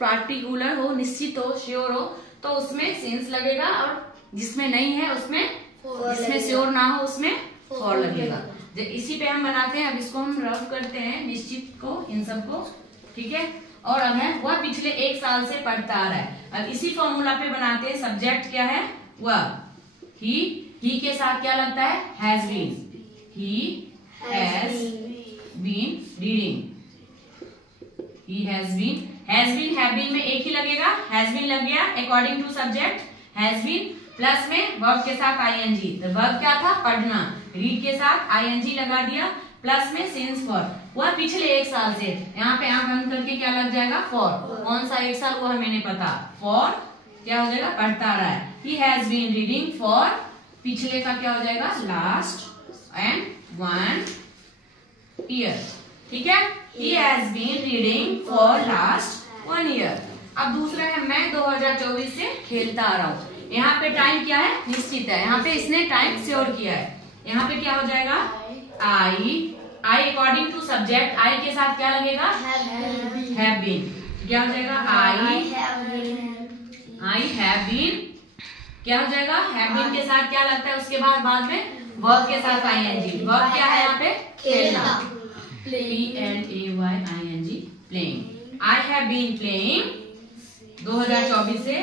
Particular हो, निश्चित हो, श्योर हो, तो उसमें सिंस लगेगा, और जिसमें नहीं है उसमें, जिसमें श्योर ना हो उसमें फॉर लगेगा। इसी पे हम बनाते हैं। अब इसको हम रफ करते हैं, निश्चित को, इन सबको, ठीक है। और अब है वह पिछले 1 साल से पढ़ता आ रहा है। अब इसी फॉर्मूला पे बनाते हैं। सब्जेक्ट क्या है? वह। ही के साथ क्या लगता है? Has been. He has been reading. He has been, has been, have been में एक ही लगेगा, हैज बीन लग गया according to subject, has been, plus में वर्ब के साथ आईएनजी। तो वर्ब क्या था? पढ़ना। रीड के साथ आईएनजी लगा दिया, प्लस में सिंस फॉर। वह पिछले 1 साल से, यहाँ पे आंख बंद करके क्या लग जाएगा? फॉर। कौन सा 1 साल वो हमें नहीं पता। फॉर क्या हो जाएगा? पढ़ता रहा है। He has been reading for, पिछले का क्या हो जाएगा? लास्ट एंड 1 ईयर, ठीक है। He has been reading for last 1 year. अब दूसरा है मैं 2024 से खेलता आ रहा हूँ। यहाँ पे टाइम क्या है? निश्चित है। यहाँ पे इसने टाइम श्योर किया है। यहाँ पे क्या हो जाएगा? I according to subject, I के साथ क्या लगेगा? Have been. क्या हो जाएगा? आई हैव बीन, क्या हो जाएगा? हैव बीन के साथ क्या लगता है उसके बाद में? वर्ब के साथ आईएनजी। वर्ब क्या है यहाँ पे? खेलना। PLAYING, playing. I have been playing 2024 से,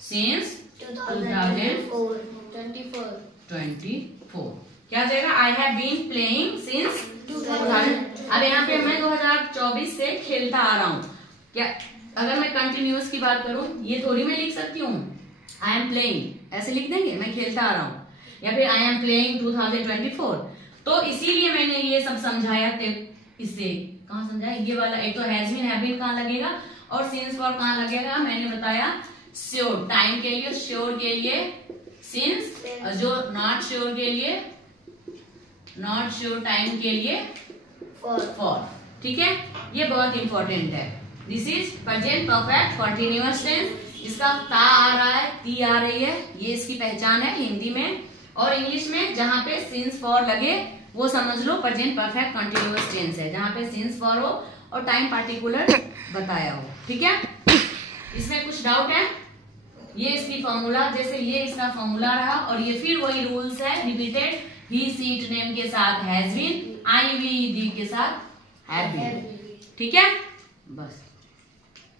सिंस 2024। क्या हो जाएगा? I have been playing since 2000। अब यहाँ पे मैं 2024 से खेलता आ रहा हूँ। क्या अगर मैं कंटिन्यूअस की बात करूँ, ये थोड़ी मैं लिख सकती हूँ आई एम प्लेइंग, ऐसे लिख देंगे मैं खेलता आ रहा हूँ, या फिर आई एम प्लेइंग 2024। तो इसीलिए मैंने ये सब समझाया। इससे कहाँ समझाया? ये वाला एक तो हैज बीन, हैव बीन कहाँ लगेगा, और सिंस फॉर कहाँ लगेगा, मैंने बताया। श्योर टाइम के लिए, श्योर के लिए सिंस, और जो नॉट श्योर के लिए, नॉट श्योर टाइम के लिए फॉर, ठीक है। ये बहुत इंपॉर्टेंट है। This is present perfect continuous tense. इसका ता आ रहा है, ती आ रही है, ये इसकी पहचान है हिंदी में। और इंग्लिश में जहां पे सिंस फॉर लगे वो समझ लो प्रेजेंट परफेक्ट कंटिन्यूअस टेंस है, जहां पे सिंस फॉर हो और टाइम पार्टिकुलर बताया हो, ठीक है। इसमें कुछ डाउट है? ये इसकी फॉर्मूला, जैसे ये इसका फॉर्मूला रहा, और ये फिर वही रूल्स है रिपीटेड। ही सीट नेम के साथ हैज बीन, आई वी दी के साथ हैव बीन, ठीक है। बस।